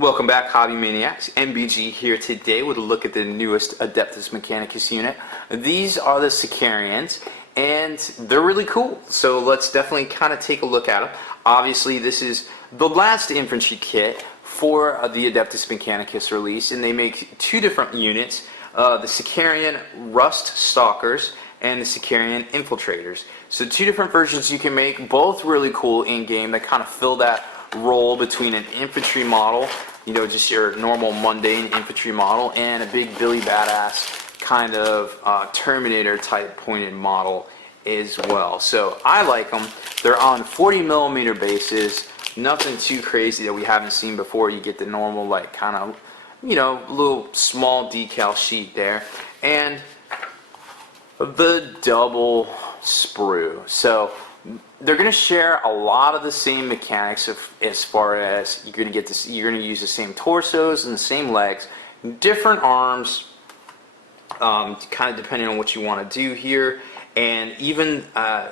Welcome back, Hobby Maniacs. MBG here today with a look at the newest Adeptus Mechanicus unit. These are the Sicarians, and they're really cool. So let's definitely kind of take a look at them. Obviously, this is the last infantry kit for the Adeptus Mechanicus release, and they make two different units: the Sicarian Rust Stalkers and the Sicarian Infiltrators. So two different versions you can make, both really cool in-game that kind of fill that role between an infantry model, you know, just your normal mundane infantry model, and a big Billy Badass kind of Terminator type pointed model as well. So I like them. They're on 40mm bases, nothing too crazy that we haven't seen before. You get the normal, like, kind of, you know, little small decal sheet there, and the double sprue. So they're going to share a lot of the same mechanics as far as you're going to get this. You're going to use the same torsos and the same legs, different arms, kind of depending on what you want to do here, and even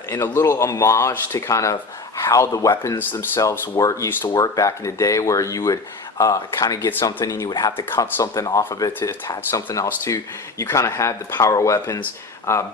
in a little homage to kind of how the weapons themselves used to work back in the day, where you would kind of get something and you would have to cut something off of it to attach something else to. You kind of had the power weapons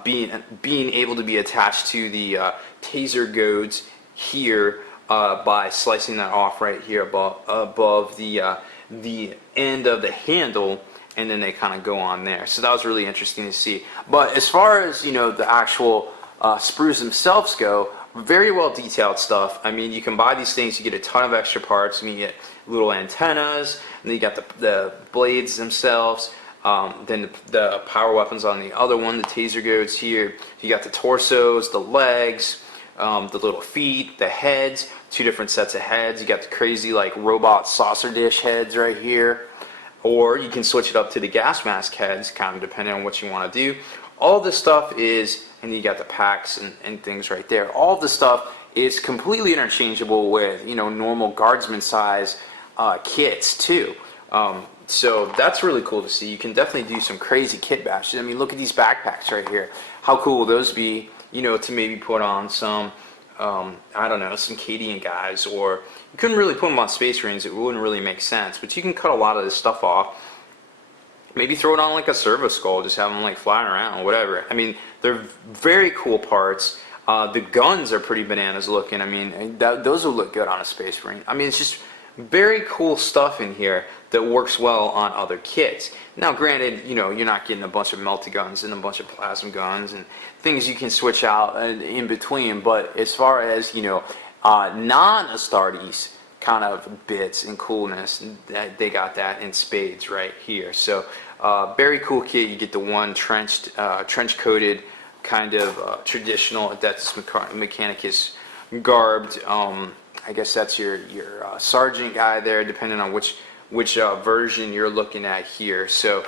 being able to be attached to the taser goads here by slicing that off right here above the end of the handle, and then they kind of go on there. So that was really interesting to see. But as far as, you know, the actual sprues themselves go, very well detailed stuff. I mean, you can buy these things, you get a ton of extra parts. I mean, you get little antennas, and then you got the blades themselves. Then the power weapons on the other one, the taser goads here. You got the torsos, the legs, the little feet, the heads, two different sets of heads. You got the crazy, like, robot saucer dish heads right here. Or you can switch it up to the gas mask heads, kind of depending on what you want to do. All this stuff is, and you got the packs and things right there. All this stuff is completely interchangeable with, you know, normal guardsman size kits too. So that's really cool to see. You can definitely do some crazy kit bashes. I mean, look at these backpacks right here. How cool will those be, you know, to maybe put on some, I don't know, some Cadian guys, or you couldn't really put them on Space Marines. It wouldn't really make sense, but you can cut a lot of this stuff off. Maybe throw it on like a servo skull, just have them like flying around, whatever. I mean, they're very cool parts. The guns are pretty bananas looking. I mean, those will look good on a Space Marine. I mean, it's just very cool stuff in here that works well on other kits. Now, granted, you know, you're not getting a bunch of melty guns and a bunch of plasma guns and things you can switch out in between, but as far as, you know, non-Astartes kind of bits and coolness, they got that in spades right here. So very cool kit. You get the one trench-coated kind of traditional Adeptus Mechanicus garbed. I guess that's your sergeant guy there, depending on which version you're looking at here. So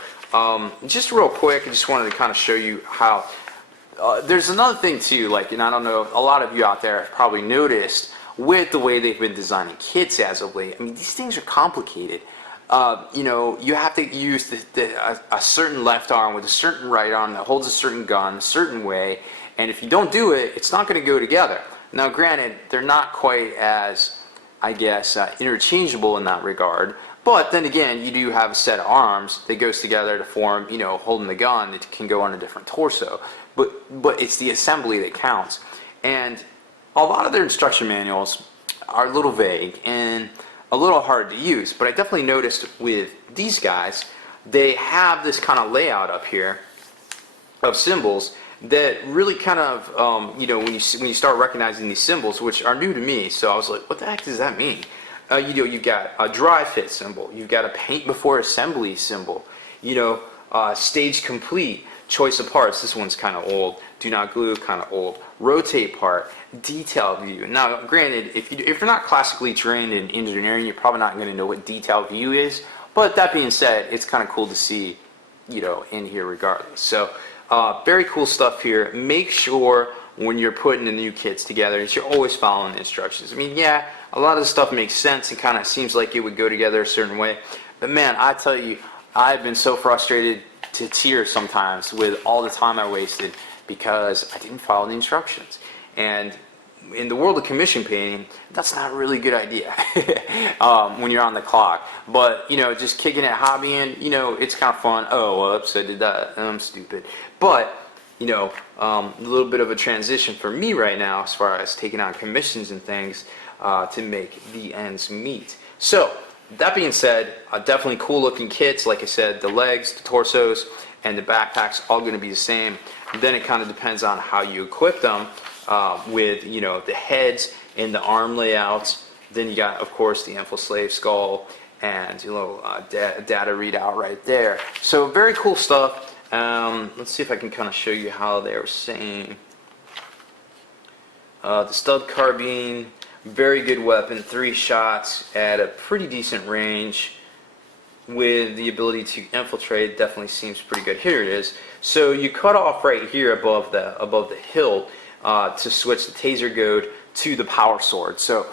just real quick, I just wanted to kind of show you how. There's another thing too, like, and I don't know, a lot of you out there have probably noticed with the way they've been designing kits as of late. I mean, these things are complicated. You know, you have to use a certain left arm with a certain right arm that holds a certain gun a certain way, and if you don't do it, it's not going to go together. Now, granted, they're not quite as, I guess, interchangeable in that regard, but then again, you do have a set of arms that goes together to form, you know, holding the gun that can go on a different torso, but it's the assembly that counts. And a lot of their instruction manuals are a little vague and a little hard to use, but I definitely noticed with these guys, they have this kind of layout up here of symbols that really kind of, you know, when you start recognizing these symbols, which are new to me, so I was like, what the heck does that mean? You know, you've got a dry fit symbol, you've got a paint before assembly symbol, you know, stage complete, choice of parts, this one's kind of old, do not glue, kind of old, rotate part, detail view. Now, granted, if you're not classically trained in engineering, you're probably not going to know what detail view is, but that being said, it's kind of cool to see, you know, in here regardless. So very cool stuff here. Make sure when you're putting the new kits together that you're always following the instructions. I mean, yeah, a lot of the stuff makes sense and kind of seems like it would go together a certain way, but man, I tell you, I've been so frustrated to tears sometimes with all the time I wasted because I didn't follow the instructions. And in the world of commission painting, that's not a really good idea when you're on the clock. But, just kicking it, hobbying, it's kind of fun. Oh, whoops, I did that. I'm stupid. But, a little bit of a transition for me right now as far as taking on commissions and things to make the ends meet. So, that being said, definitely cool looking kits. Like I said, the legs, the torsos, and the backpacks all going to be the same. Then it kind of depends on how you equip them with, the heads and the arm layouts. Then you got, of course, the Infilslave skull and your little data readout right there. So very cool stuff. Let's see if I can kind of show you how they were saying. The stud carbine, very good weapon, 3 shots at a pretty decent range with the ability to infiltrate. Definitely seems pretty good. Here it is. So you cut off right here above the hilt to switch the taser goad to the power sword. So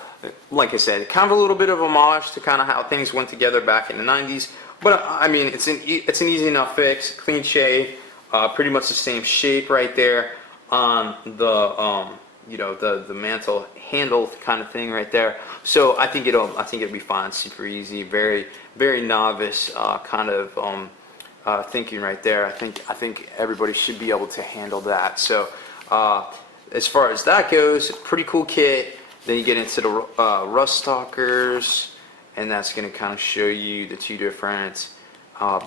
like I said, kind of a little bit of homage to kind of how things went together back in the 90s. But I mean, it's an easy enough fix, clean shave, pretty much the same shape right there on the the mantle handle kind of thing right there. So I think it'll be fine, super easy, very very novice kind of thinking right there. I think everybody should be able to handle that. So as far as that goes, it's a pretty cool kit. Then you get into the rust stalkers, and that's going to kind of show you the 2 different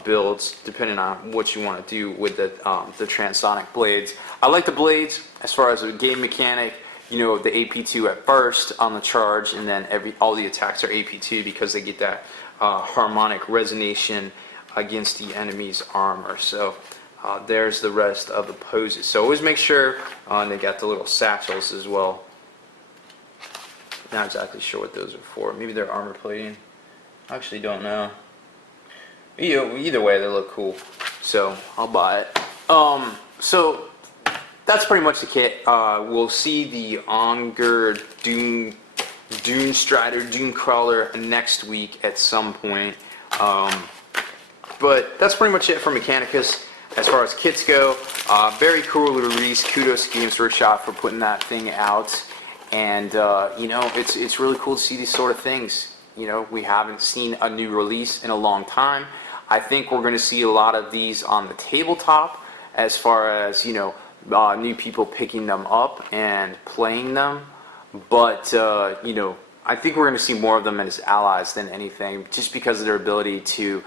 builds depending on what you want to do with the transonic blades. I like the blades as far as a game mechanic. The AP2 at first on the charge, and then all the attacks are AP2 because they get that harmonic resonation against the enemy's armor. So there's the rest of the poses. So always make sure, and they got the little satchels as well. Not exactly sure what those are for. Maybe they're armor plating. I actually don't know. Either way, they look cool. So I'll buy it. So that's pretty much the kit. We'll see the On-Gird Dune Strider, Dune Crawler next week at some point. But that's pretty much it for Mechanicus as far as kits go. Very cool release. Kudos to Games Workshop for putting that thing out. And it's really cool to see these sort of things. We haven't seen a new release in a long time. I think we're going to see a lot of these on the tabletop as far as new people picking them up and playing them. But I think we're going to see more of them as allies than anything, just because of their ability to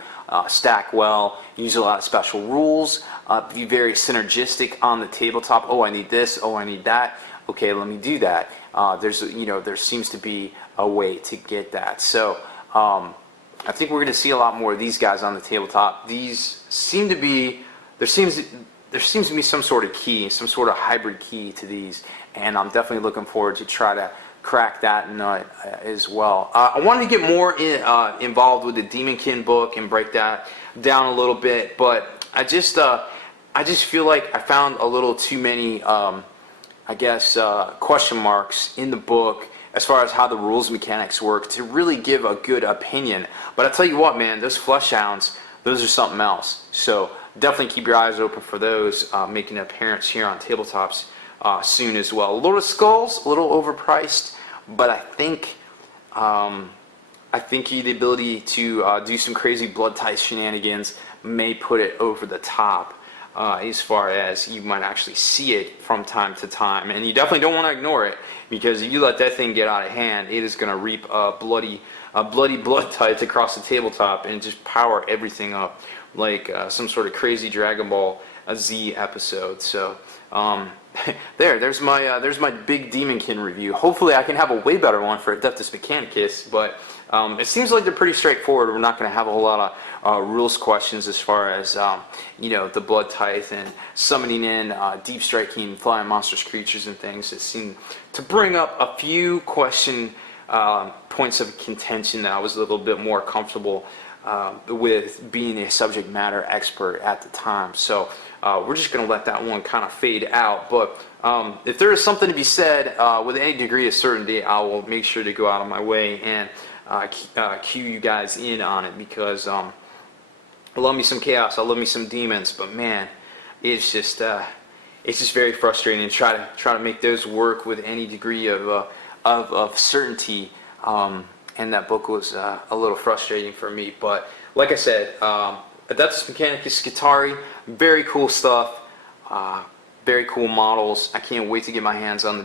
stack well, use a lot of special rules, be very synergistic on the tabletop. Oh, I need this. Oh, I need that. Okay, let me do that. There seems to be a way to get that. So I think we're going to see a lot more of these guys on the tabletop. These seem to be there seems to be some sort of key, some sort of hybrid key to these, and I'm definitely looking forward to try to crack that nut as well. I wanted to get more involved with the Demonkin book and break that down a little bit, but I just feel like I found a little too many question marks in the book as far as how the rules mechanics work to really give a good opinion. But I tell you what, man, those flesh hounds, those are something else. So definitely keep your eyes open for those making an appearance here on tabletops soon as well. Lord of Skulls, a little overpriced, but I think the ability to do some crazy blood tie shenanigans may put it over the top. As far as you might actually see it from time to time, and you definitely don't want to ignore it, because if you let that thing get out of hand, it is going to reap bloody blood tides across the tabletop and just power everything up like some sort of crazy Dragon Ball Z episode. So there's my big Demonkin review. Hopefully I can have a way better one for Adeptus Mechanicus, but it seems like they're pretty straightforward. We're not going to have a whole lot of rules questions as far as the blood tithe and summoning in deep striking flying monstrous creatures and things. It seemed to bring up a few points of contention that I was a little bit more comfortable with being a subject matter expert at the time. So we're just going to let that one kind of fade out. But if there is something to be said with any degree of certainty, I will make sure to go out of my way and cue you guys in on it, because I love me some chaos, I love me some demons, but man, it's just it's just very frustrating to try to make those work with any degree of certainty. And that book was a little frustrating for me. But like I said, Adeptus Mechanicus Sicarians, very cool stuff, very cool models. I can't wait to get my hands on the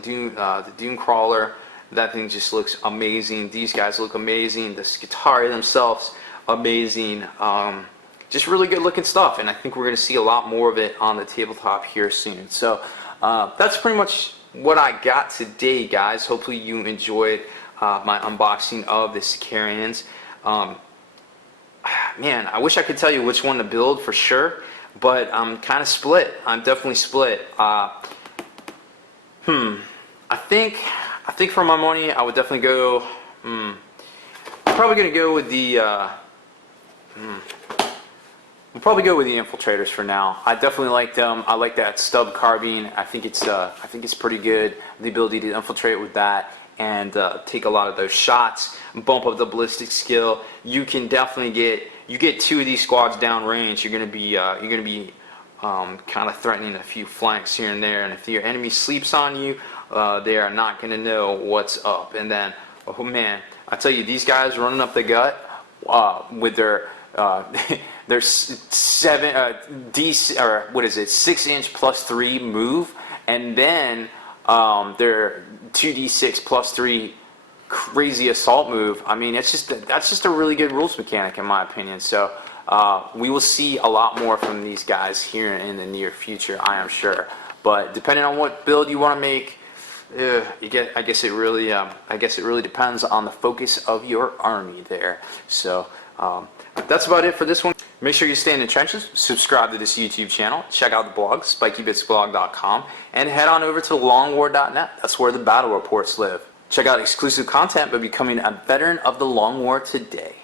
Dune Crawler. That thing just looks amazing. These guys look amazing. The Sicarians themselves, amazing. Just really good looking stuff, and I think we're going to see a lot more of it on the tabletop here soon. So that's pretty much what I got today, guys. Hopefully you enjoyed my unboxing of the Sicarians. Man, I wish I could tell you which one to build for sure, but I'm kind of split. I'm definitely split. I think for my money, I would definitely go. I'm probably gonna go with the. We'll probably go with the infiltrators for now. I definitely like them. I like that stub carbine. I think it's pretty good. The ability to infiltrate with that and take a lot of those shots, bump up the ballistic skill. You can definitely get 2 of these squads down range. You're gonna be kind of threatening a few flanks here and there. And if your enemy sleeps on you, they are not gonna know what's up. And then, oh man, I tell you, these guys running up the gut with their their 6-inch +3 move, and then their 2d6 +3 crazy assault move. I mean, that's just a really good rules mechanic in my opinion. So we will see a lot more from these guys here in the near future, I am sure. But depending on what build you want to make, I guess it really depends on the focus of your army there. So that's about it for this one. Make sure you stay in the trenches, subscribe to this YouTube channel, check out the blog, spikybitsblog.com, and head on over to longwar.net. That's where the battle reports live. Check out exclusive content by becoming a veteran of the Long War today.